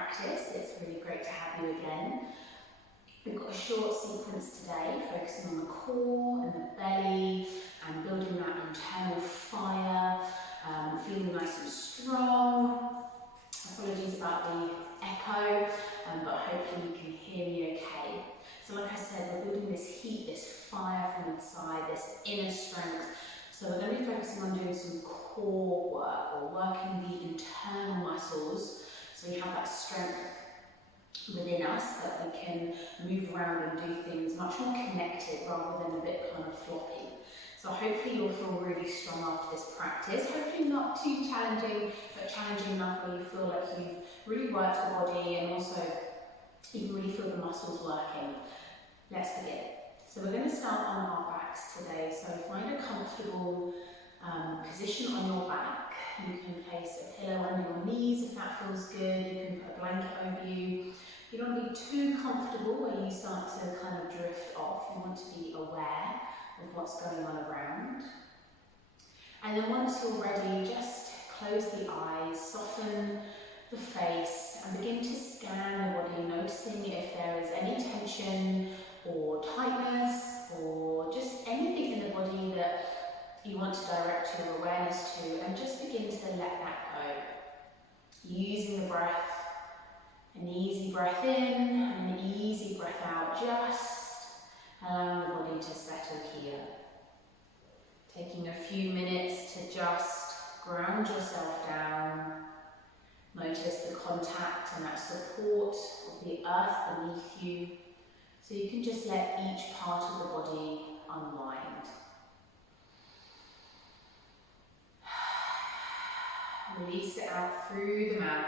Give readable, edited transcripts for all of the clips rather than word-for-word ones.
practice. It's really great to have you again. We've got a short sequence today focusing on the core and the belly and building that internal fire, feeling nice and strong. Apologies about the echo, but hopefully you can hear me okay. So like I said, we're building this heat, this fire from inside, this inner strength. So we're going to be focusing on doing some core work or working the internal muscles so we have that strength within us that we can move around and do things much more connected rather than a bit kind of floppy. So hopefully you'll feel really strong after this practice. Hopefully not too challenging, but challenging enough where you feel like you've really worked the body and also you can really feel the muscles working. Let's begin. So we're going to start on our backs today. So find a comfortable position on your back. You can place a pillow under your knees if that feels good. You can put a blanket over you. You don't want to be too comfortable where you start to kind of drift off. You want to be aware of what's going on around. And then once you're ready, just close the eyes, soften the face and begin to scan the body, noticing if there is any tension or tightness or just anything in the body that you want to direct your awareness to, and just begin to let that go. Using the breath, an easy breath in and an easy breath out, just allowing the body to settle here. Taking a few minutes to just ground yourself down. Notice the contact and that support of the earth beneath you. So you can just let each part of the body unwind. Release it out through the mouth.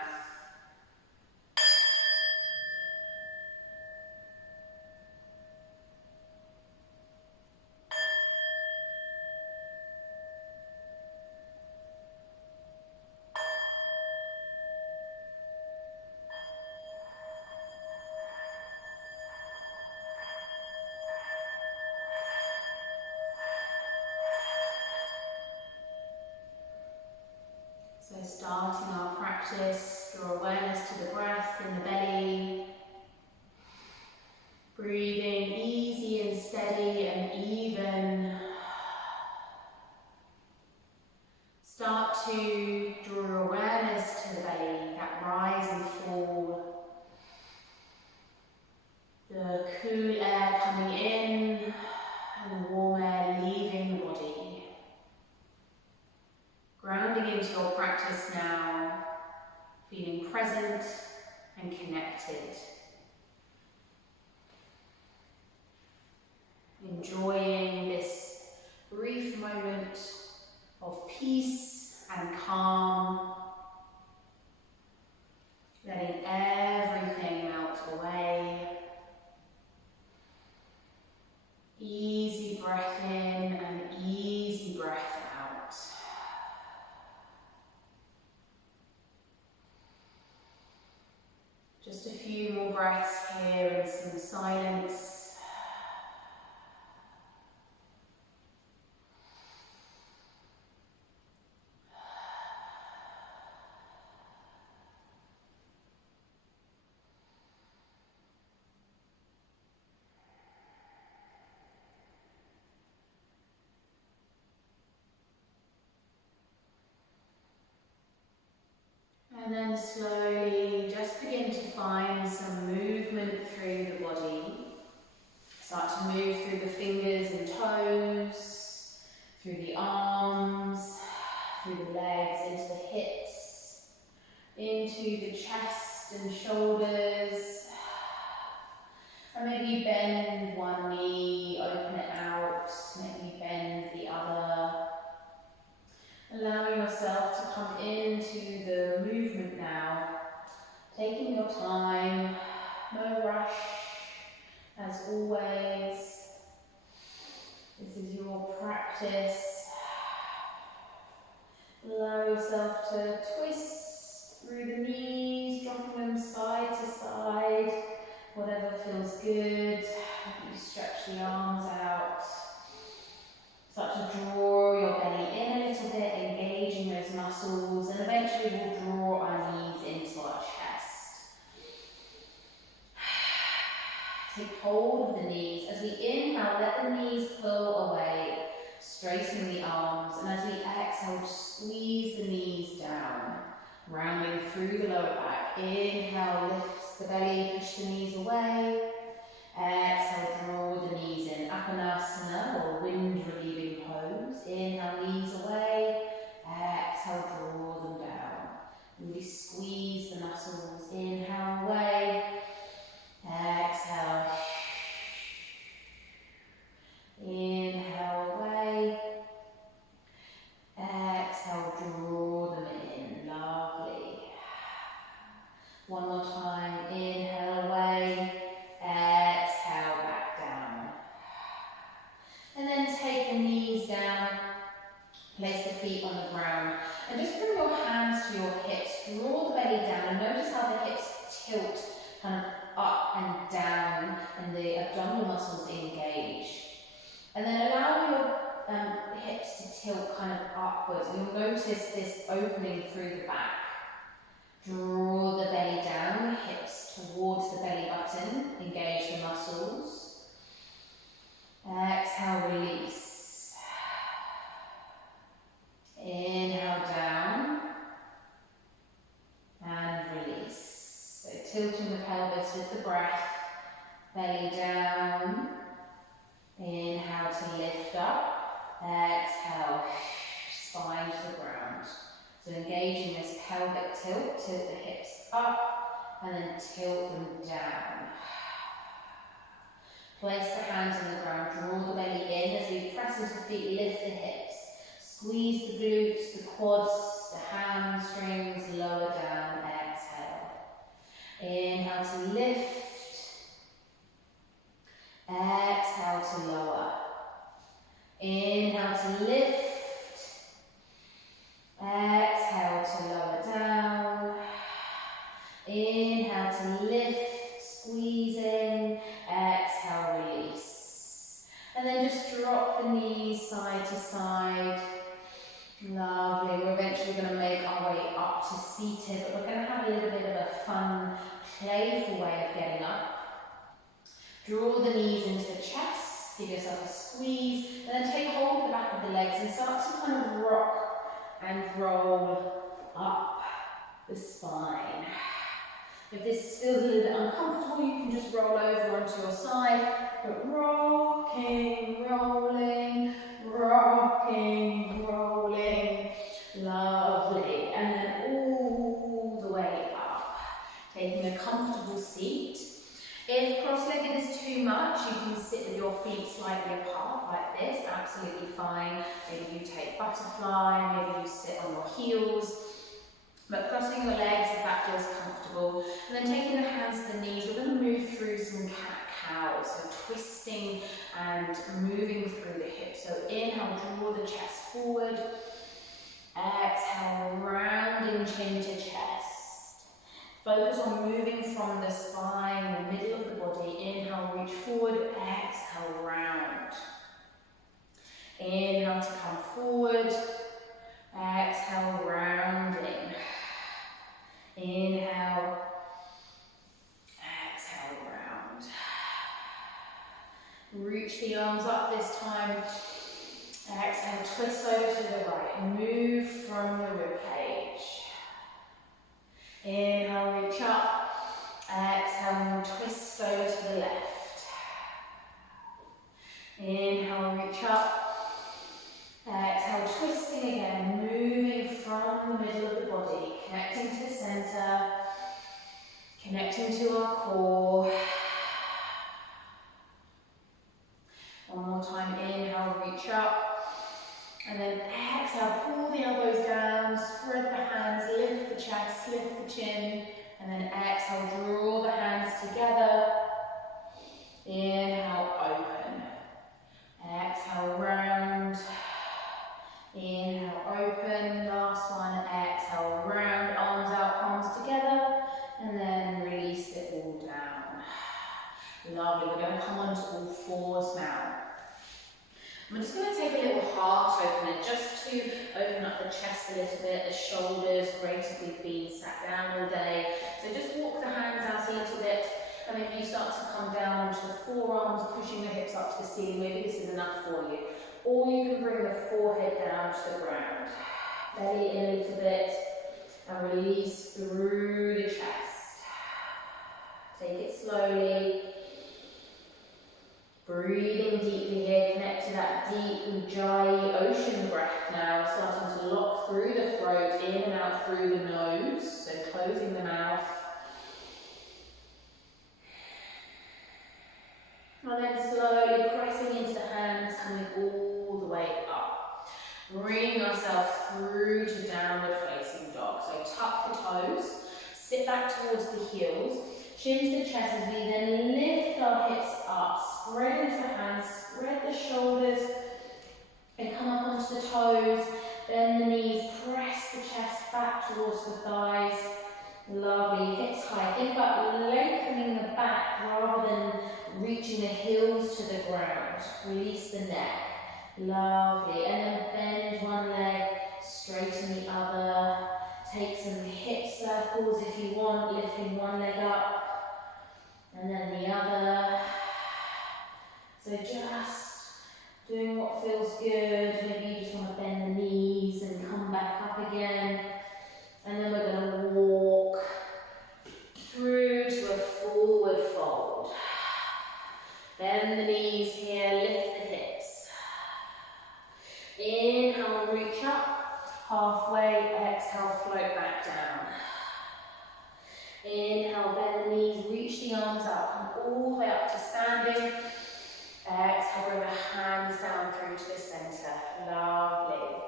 So starting our practice, draw awareness to the breath in the belly. Breathing easy and steady and even. Start to draw your awareness to the belly, that rise and fall. The cool air coming in and the warm air leaving the body. Grounding into your practice now, feeling present and connected. Enjoying this brief moment of peace and calm, letting everything melt away. Easy breath in and easy breath out. Just a few more breaths here in some silence. And then slowly just begin to find some movement through the body. Start to move through the fingers and toes, through the arms, through the legs, into the hips, into the chest and shoulders. And maybe bend one knee, open it out, maybe bend the other. Allowing yourself to come into the movement now, taking your time, no rush, as always. This is your practice. Allow yourself to twist through the knees, dropping them side to side, whatever feels good. You stretch the arms out. Start to draw your belly in a little bit, engaging those muscles, and eventually we'll draw our knees into our chest. Take hold of the knees. As we inhale, let the knees pull away, straightening the arms. And as we exhale, squeeze the knees down, rounding through the lower back. Inhale, lifts the belly, push the knees away. Exhale, draw the knees in. Apanasana, or wind relieving pose. Inhale, knees away. Exhale, draw them down. Really squeeze the muscles. Inhale, away. Exhale. Inhale, away. Exhale, draw them in. Lovely. One more time. Inhale, away. Exhale, back down. And then take the knees down. Place the feet on the ground. And just bring your hands to your hips. Draw the belly down. And notice how the hips tilt kind of up and down. And the abdominal muscles engage. And then allow your hips to tilt kind of upwards. You'll notice this opening through the back. Draw the belly down, the hips towards the belly button. Engage the muscles. Exhale, release. Inhale, down. And release. So tilting the pelvis with the breath. Belly down. Inhale to lift up. Exhale, spine to the ground. So engaging this pelvic tilt, tilt the hips up and then tilt them down. Place the hands on the ground, draw the belly in as we press into the feet, lift the hips. Squeeze the glutes, the quads, the hamstrings, lower down, exhale. Inhale to lift. Exhale to lower. Inhale to lift. Exhale to lower down. Inhale to lift, squeezing. Exhale, release. And then just drop the knees side to side. Lovely. We're eventually going to make our way up to seated, but we're going to have a little bit of a fun, playful way of getting up. Draw the knees into the chest. Give yourself a squeeze. And then take hold of the back of the legs and start to kind of rock and roll up the spine. If this feels a little bit uncomfortable, you can just roll over onto your side, but rocking, rolling, rocking, rolling. Lovely. And then all the way up, taking a comfortable seat. If cross-legged is too much, you can sit with your feet slightly apart like this, absolutely fine. Maybe you take butterfly, maybe you sit on your heels. But crossing your legs if that feels comfortable. And then taking the hands to the knees, we're going to move through some cat-cow. So twisting and moving through the hips. So inhale, draw the chest forward. Exhale, rounding chin to chest. Focus on moving from the spine, the middle of the body. Inhale, reach forward. Exhale, round. Inhale to come forward. Exhale, rounding. Inhale. Exhale, round. Reach the arms up this time. Exhale, twist over to the right. Move from the ribcage. Inhale, reach up. Exhale, twist over to the left. Inhale, reach up. Exhale, twisting again, moving from the middle of the body, connecting to the center, connecting to our core. One more time, inhale, reach up. And then exhale, pull the elbows down, spread the hands, lift the chest, lift the chin. And then exhale, draw the hands together. Inhale, open. Exhale, round. Inhale, open. Last one, exhale, round. Arms out, palms together. And then release it all down. Lovely. We're going to come onto all fours now. I'm just going to take a little heart opener just to open up the chest a little bit, the shoulders, great if we've been sat down all day. So just walk the hands out a little bit And if you start to come down onto the forearms, pushing the hips up to the ceiling, maybe this is enough for you. Or you can bring the forehead down to the ground. Belly in a little bit and release through the chest. Take it slowly. Breathing deeply here, connect to that deep Ujjayi ocean breath now, starting to lock through the throat, in and out through the nose, so closing the mouth. And then slowly pressing into the hands, coming all the way up. Bring yourself through to downward facing dog. So tuck the toes, sit back towards the heels, chin to the chest as we then lift our hips up, spread into the hands, spread the shoulders, and come up onto the toes. Bend the knees, press the chest back towards the thighs. Lovely, hips high. Think about lengthening the back rather than reaching the heels to the ground. Release the neck. Lovely. And then bend one leg, straighten the other. Take some hip circles if you want, lifting one leg up and then the other. So just doing what feels good. Maybe you just want to bend the knees and come back up again. And then we're going to walk through to a forward fold. Bend the knees here, lift the hips. Inhale, reach up, halfway, exhale, float back down. Inhale, bend the knees, reach the arms up, come all the way up to standing. Exhale, bring the hands down through to the centre. Lovely.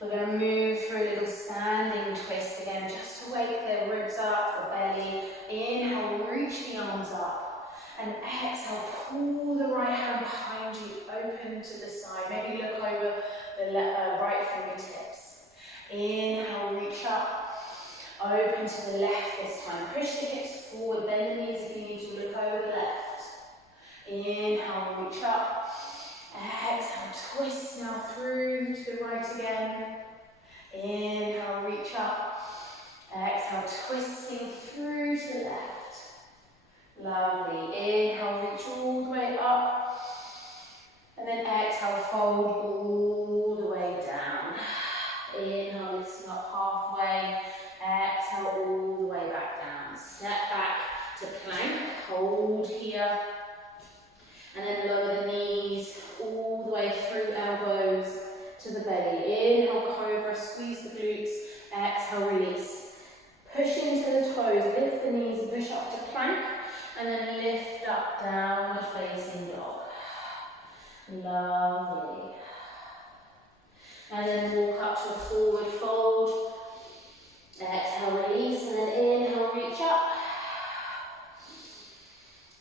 We're going to move through a little standing twist again, just to wake the ribs up, the belly. Inhale, reach the arms up. And exhale, pull the right hand behind you, open to the side. Maybe look over the right fingertips. Inhale, reach up, open to the left this time. Push the hips forward, bend the knees if you need to look over the left. Inhale, reach up. Exhale, twist now through to the right again. Inhale, reach up. Exhale, twisting through to the left. Lovely. Inhale, reach all the way up. And then exhale, fold all the way down. Inhale, lifting up halfway. Exhale, all the way back down. Step back to plank. Hold here. And then lower the knees all the way through elbows to the belly. Inhale, cobra, squeeze the glutes. Exhale, release. Push into the toes, lift the knees, push up to plank. And then lift up, downward facing dog. Lovely. And then walk up to a forward fold. Exhale, release, and then inhale, reach up.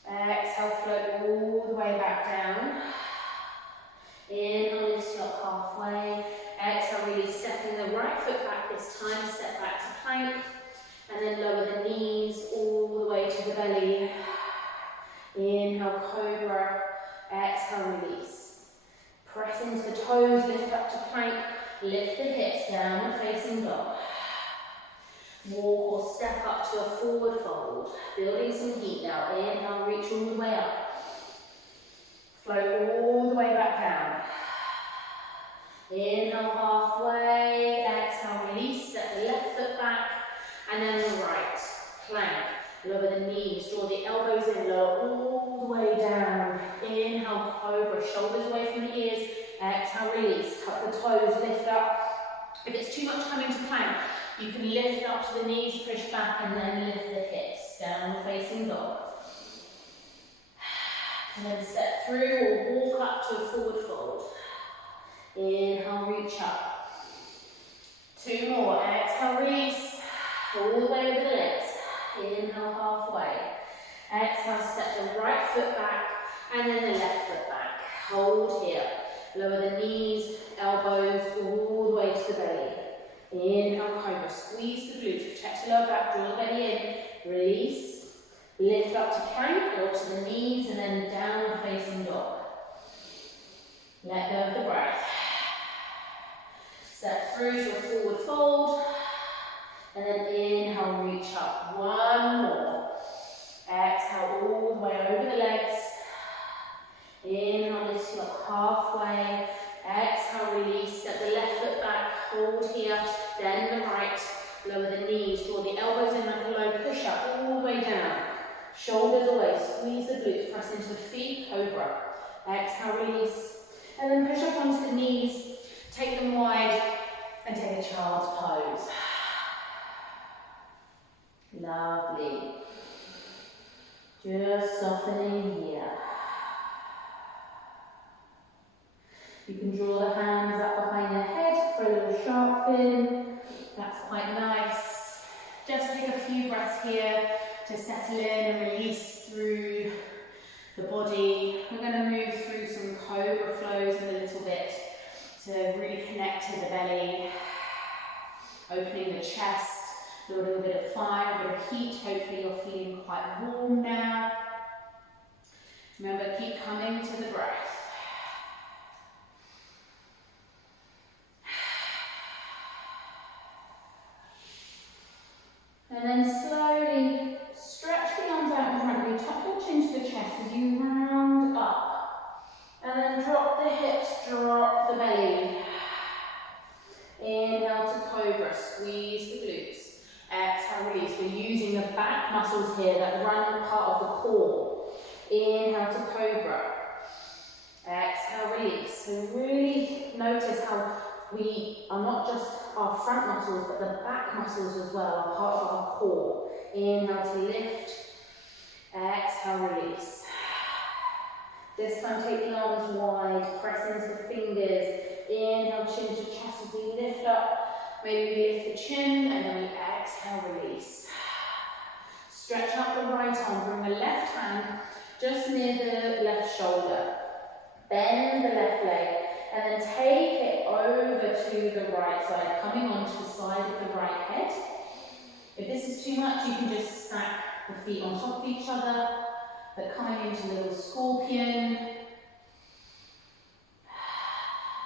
Exhale, float all the way back down. Inhale, lift up halfway. Exhale, release, stepping the right foot back this time, step back to plank. And then lower the knees all the way to the belly. Inhale, cobra. Exhale, release. Press into the toes, lift up to plank. Lift the hips, downward facing dog. Walk or step up to a forward fold. Building some heat now. Inhale, reach all the way up. Float all the way back down. Inhale, halfway. Exhale, release. Step the left foot back. And then the right. Plank. Lower the knees. Draw the elbows in. Lower all the way down. Inhale, cobra. Shoulders away from the ears. Exhale, release. Tuck the toes. Lift up. If it's too much coming to plank, you can lift up to the knees, push back, and then lift the hips. Downward facing dog. And then step through or walk up to a forward fold. Inhale, reach up. Two more. Exhale, release. All the way over the legs. Inhale, halfway. Exhale, step the right foot back, and then the left foot back. Hold here. Lower the knees, elbows, all the way to the belly. Inhale, cobra. Squeeze the glutes, protect the lower back, draw the belly in. Release. Lift up to plank or to the knees, and then downward facing dog. Let go of the breath. Step through to a forward fold. And then inhale, reach up. One more. Exhale all the way over the legs. Inhale, lift you up halfway. Exhale, release. Step the left foot back. Hold here. Then the right. Lower the knees. Draw the elbows in like a low push up all the way down. Shoulders away. Squeeze the glutes. Press into the feet. Cobra. Exhale, release. And then push up onto the knees. Take them wide. And take a child's pose. Lovely. Just softening here. You can draw the hands up behind the head for a little sharpen. That's quite nice. Just take a few breaths here to settle in and release through the body. We're going to move through some cobra flows in a little bit to really connect to the belly, opening the chest, a little bit of fire, a bit of heat. Hopefully you're feeling quite warm now. Remember, keep coming to the breath. And then slowly stretch the arms out in front of you, tuck your chin to the chest as you round up. And then drop the hips, drop the belly. Inhale to cobra, squeeze the glutes. Exhale, release. We're using the back muscles here that run part of the core. Inhale to cobra. Exhale, release. So really notice how we are not just our front muscles, but the back muscles as well are part of our core. Inhale to lift. Exhale, release. This time take the arms wide, press into the fingers. Inhale, chin to chest as we lift up. Maybe we lift the chin and then we exhale, release. Stretch up the right arm, bring the left hand just near the left shoulder. Bend the left leg and then take it over to the right side, coming onto the side of the right head. If this is too much, you can just stack the feet on top of each other, but coming into a little scorpion.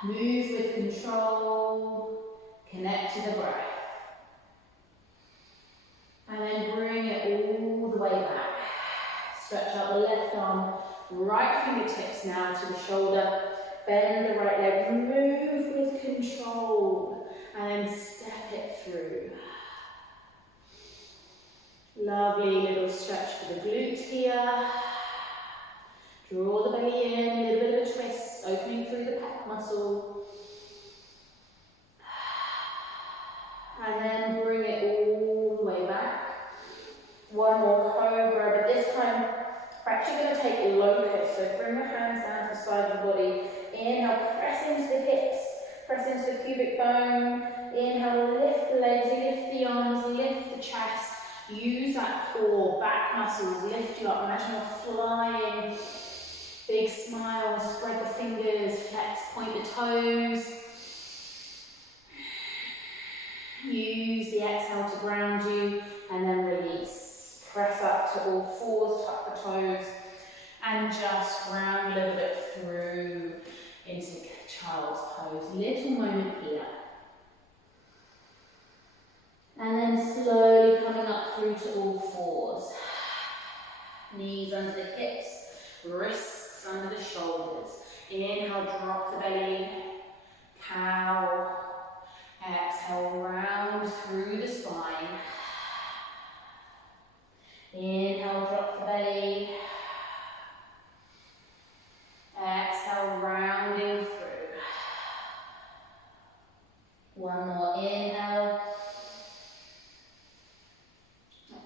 Move with control, connect to the breath. And then bring it all the way back. Stretch out the left arm, right fingertips now to the shoulder. Bend the right leg, move with control, and then step it through. Lovely little stretch for the glutes here. Draw the belly in, a little bit of a twist, opening through the pec muscle. And then bring it all the way back. One more cobra, but this time we're actually going to take locust. So bring the hands down to the side of the body. Inhale, press into the hips, press into the pubic bone. Inhale, lift the legs, lift the arms, lift the chest. Use that core, back muscles, lift you up. Imagine you're flying. Big smile, spread the fingers, flex, point the toes. Use the exhale to ground you and then release. Press up to all fours, tuck the toes and just round a little bit through into child's pose. Little moment here. And then slowly coming up through to all fours. Knees under the hips, wrists under the shoulders. Inhale, drop the belly, cow. Exhale, round through the spine. Inhale, drop the belly. Exhale, rounding through. One more inhale.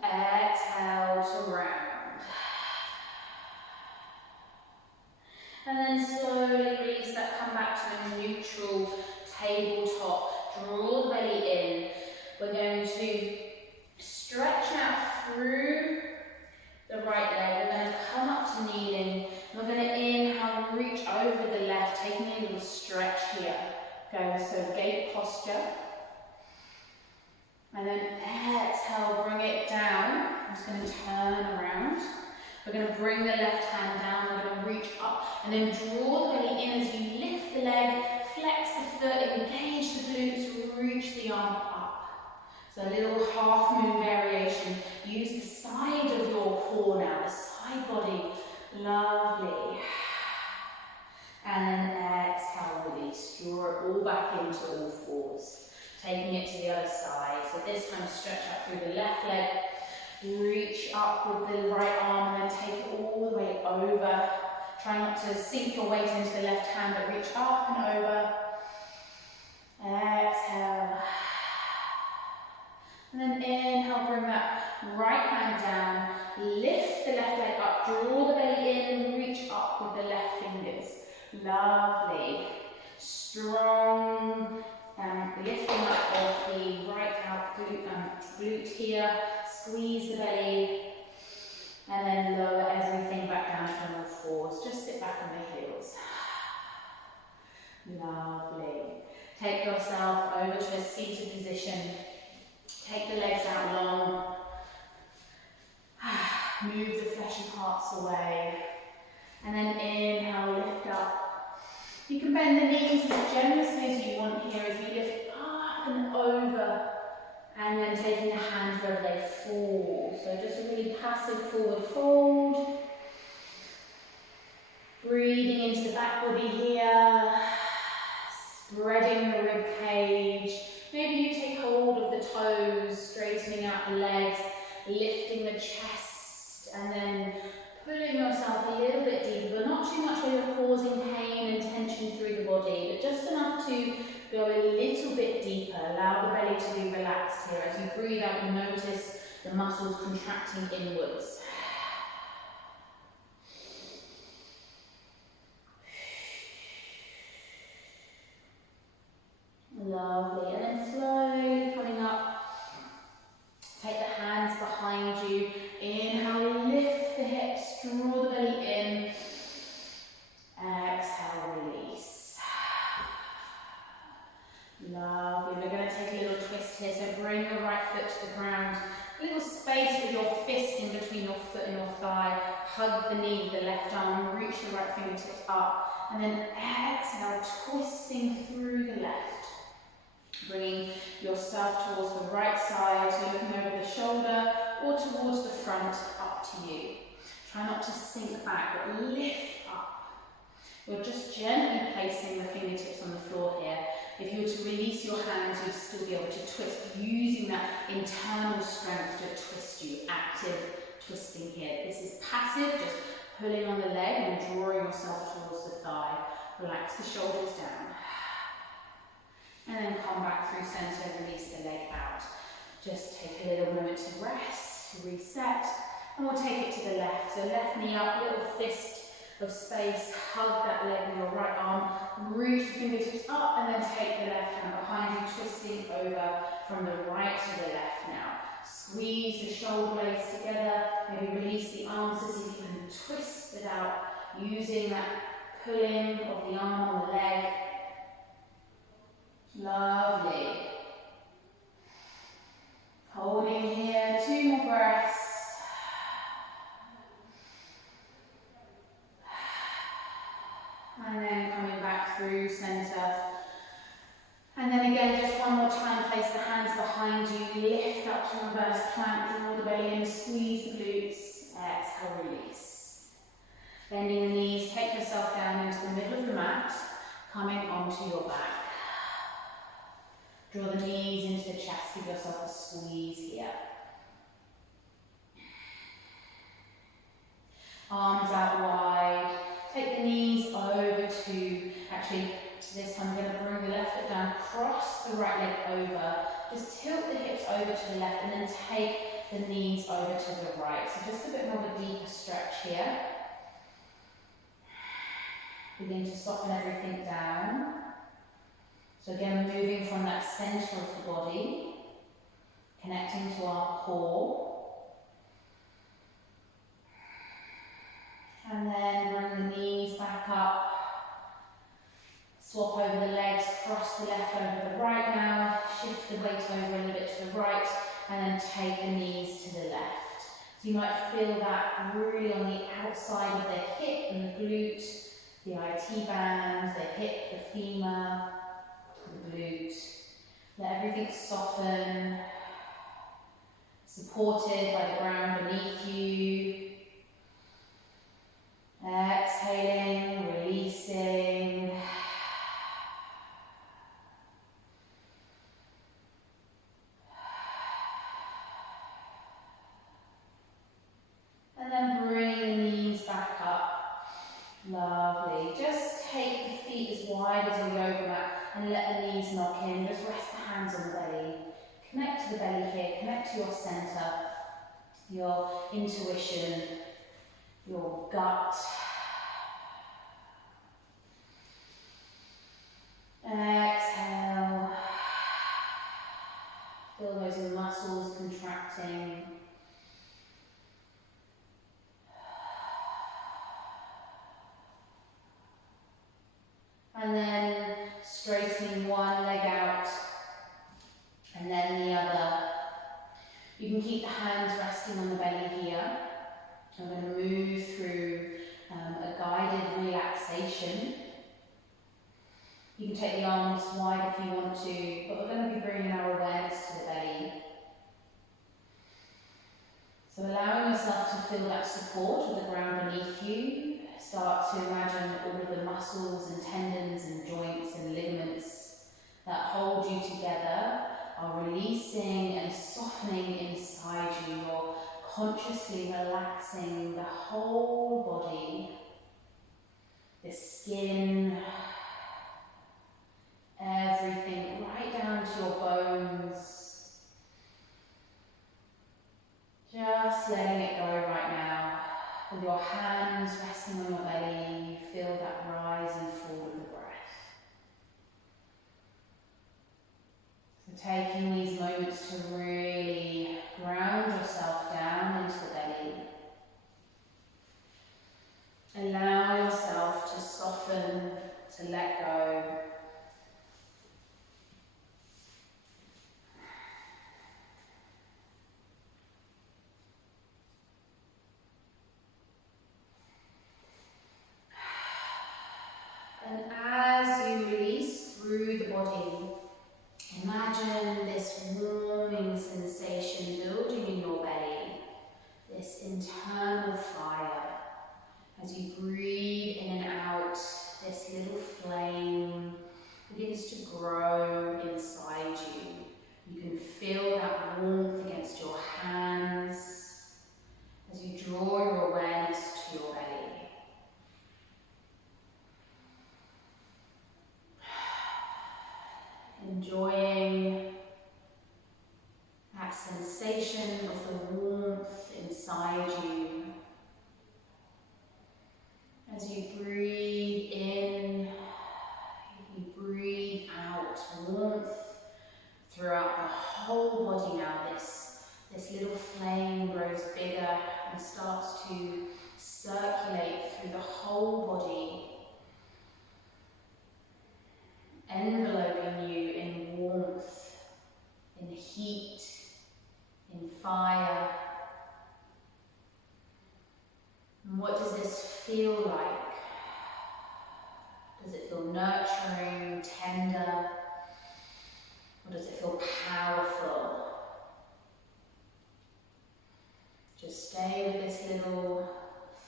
Exhale to round. And then slowly release that, come back to a neutral tabletop. Draw the belly in. We're going to stretch out through the right leg. We're going to come up to kneeling. We're going to inhale, reach over the left, taking a little stretch here. Go, so gate posture. And then exhale, bring it down. I'm just going to turn around. We're going to bring the left hand down. We're going to reach up and then draw the belly in as you lift the leg. Flex the foot, engage the glutes, reach the arm up. So a little half moon variation. Use the side of your core now, the side body. Lovely. And then exhale, release. Draw it all back into all fours. Taking it to the other side. So this time stretch up through the left leg. Reach up with the right arm and then take it all the way over. Try not to sink your weight into the left hand, but reach up and over. Exhale. And then inhale, bring that right hand down. Lift the left leg up, draw the belly in, reach up with the left fingers. Lovely. Strong. Lifting up of the right out glute here. Squeeze the belly. And then lower everything back down to all fours. Just sit back on the heels. Lovely. Take yourself over to a seated position. Take the legs out long. Move the fleshy parts away. And then inhale, lift up. You can bend the knees as generously as you want here as you lift up and over. And then taking the hands wherever they fall. So just a really passive forward fold. Breathing into the back body here. Spreading the rib cage. Maybe you take hold of the toes, straightening out the legs, lifting the chest, and then pulling yourself a little bit deeper, but not too much where you're causing pain and tension through the body, but just enough to go a little bit deeper. Allow the belly to be relaxed here. As you breathe out, you notice the muscles contracting inwards. Lovely. And then slowly coming up. Take the hands behind you. Inhale, lift the hips, draw the belly in. Exhale, release. Lovely. We're going to take a little twist here. So bring your right foot to the ground. A little space with your fist in between your foot and your thigh. Hug the knee with the left arm. Reach the right fingertips up. And then exhale, twisting through the left. Bringing yourself towards the right side, so looking over the shoulder or towards the front, up to you. Try not to sink back, but lift up. You're just gently placing the fingertips on the floor here. If you were to release your hands, you'd still be able to twist, using that internal strength to twist you. Active twisting here. This is passive, just pulling on the leg and drawing yourself towards the thigh. Relax the shoulders down. And then come back through centre and release the leg out. Just take a little moment to rest, to reset, and we'll take it to the left. So left knee up, little fist of space, hug that leg with your right arm, reach the fingertips up, and then take the left hand behind you, twisting over from the right to the left now. Squeeze the shoulder blades together, maybe release the arms to see if you can twist it out, using that pulling of the arm on the leg. Lovely. Holding here, 2 more breaths. And then coming back through centre. And then again, just one more time, place the hands behind you, lift up to reverse plank, draw the belly in, squeeze the glutes, exhale, release. Bending the knees, take yourself down into the middle of the mat, coming onto your back. Draw the knees into the chest, give yourself a squeeze here. Arms out wide. Take the knees over to, actually this time we're going to bring the left foot down, cross the right leg over. Just tilt the hips over to the left and then take the knees over to the right. So just a bit more of a deeper stretch here. Begin to soften everything down. So again, moving from that centre of the body, connecting to our core. And then bring the knees back up. Swap over the legs, cross the left over the right now. Shift the weight over a little bit to the right, and then take the knees to the left. So you might feel that really on the outside of the hip and the glute, the IT band, the hip, the femur, the glute. Let everything soften. supported by the ground beneath you. Exhaling, releasing. And then bring the knees back up. Lovely. Just take the feet as wide as your yoga mat and let the knees knock in. Just rest the hands on the belly. Connect to the belly here. Connect to your center, your intuition, your gut. Exhale. Feel those muscles contracting. And then straightening one leg out and then the other. You can keep the hands resting on the belly here. I'm going to move through a guided relaxation. You can take the arms wide if you want to, but we're going to be bringing our awareness to the belly. So allowing yourself to feel that support of the ground beneath you. Start to imagine all of the muscles and tendons and joints and ligaments that hold you together are releasing and softening inside you. You're consciously relaxing the whole body, the skin, everything, right down to your bones. Just letting it go right now. With your hands resting on your belly, you feel that rise and fall of the breath. So taking these moments to really ground yourself down into the belly. Allow yourself to soften, to let go. And as you release through the body, imagine this warming sensation building in your belly, this internal fire. As you breathe in and out, this little flame begins to grow inside you. You can feel that warmth against your hands as you draw your awareness to your belly. Enjoying that sensation of the warmth inside you. As you breathe in, you breathe out warmth throughout the whole body now. This little flame grows bigger and starts to circulate through the whole body, enveloping you in warmth, in heat, in fire. And what does this feel like? Does it feel nurturing, tender? Or does it feel powerful? Just stay with this little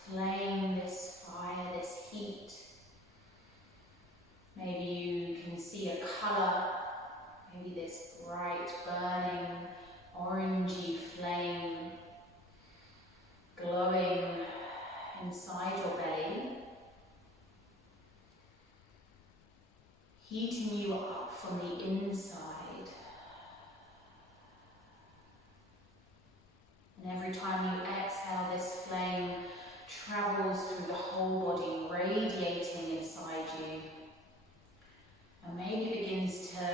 flame, this fire, this heat. Maybe you can see a colour, maybe this bright, burning, orangey flame glowing inside your belly, heating you up from the inside. And every time you exhale, this flame travels through the whole body, radiating inside you. And maybe begins to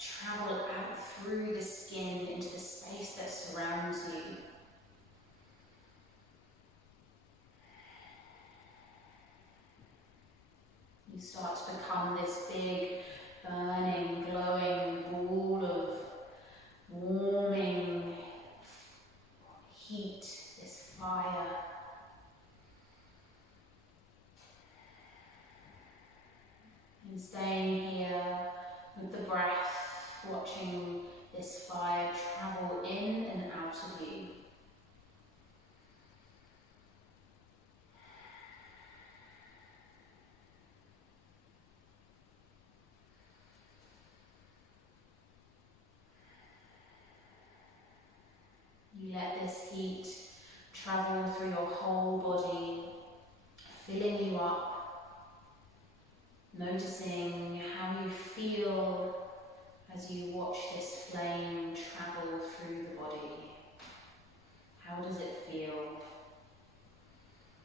travel out through the skin into the space that surrounds you. You start to become this big, burning, glowing ball of warming heat, this fire. And staying here with the breath, watching this fire travel in and out of you. You let this heat travel through your whole body, filling you up, noticing how you feel as you watch this flame travel through the body. How does it feel?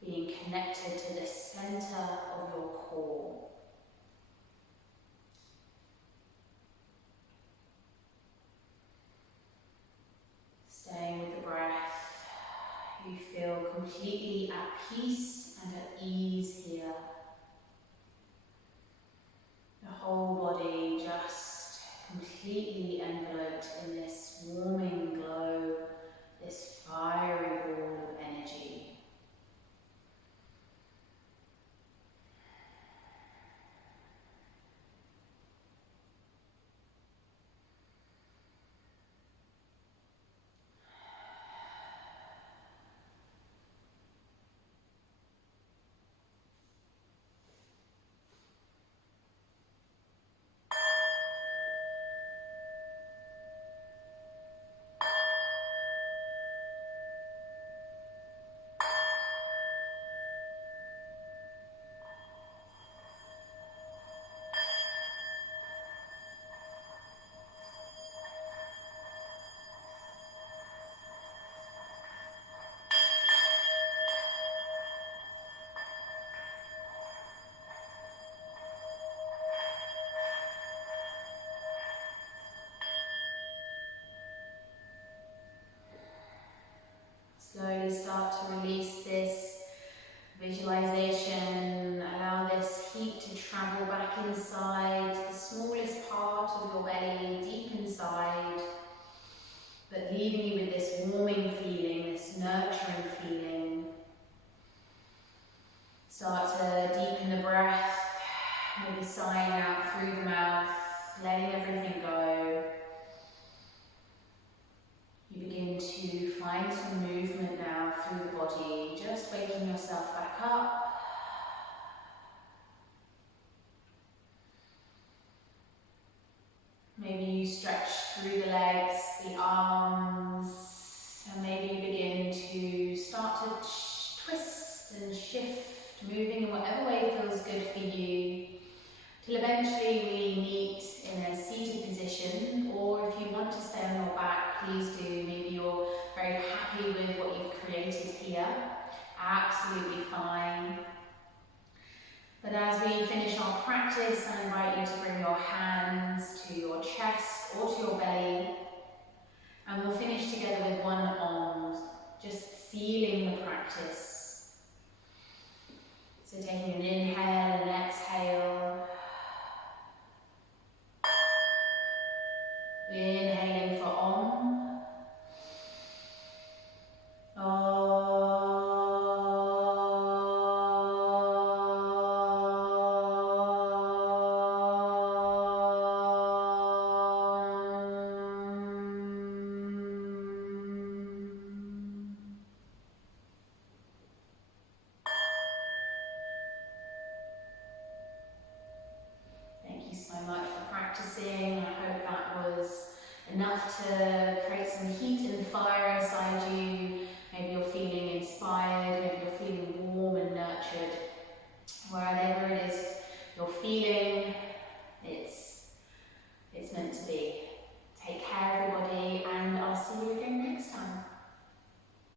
Being connected to the center of your core. Staying with the breath, you feel completely at peace and at ease here. The whole body just completely enveloped in this warming glow, this fiery ball of energy. Slowly start to release this visualization. Allow this heat to travel back inside the smallest part of your belly, deep inside, but leaving you with this warming feeling, this nurturing feeling. Start to deepen the breath, maybe sighing out through the mouth, letting everything go. You begin to find some movement now through the body, just waking yourself back up. Maybe you stretch through the legs, the arms, and maybe you begin to start to twist and shift, moving in whatever way feels good for you, till eventually we meet in a seated position, or if you want to stay on your back, please do. Maybe you're very happy with what you've created here. Absolutely fine. But as we finish our practice, I invite you to bring your hands to your chest or to your belly, and we'll finish together with one Om, just sealing the practice. So taking an inhale and an exhale. Inhaling for Om. Thank you so much for practicing. I hope that was enough to create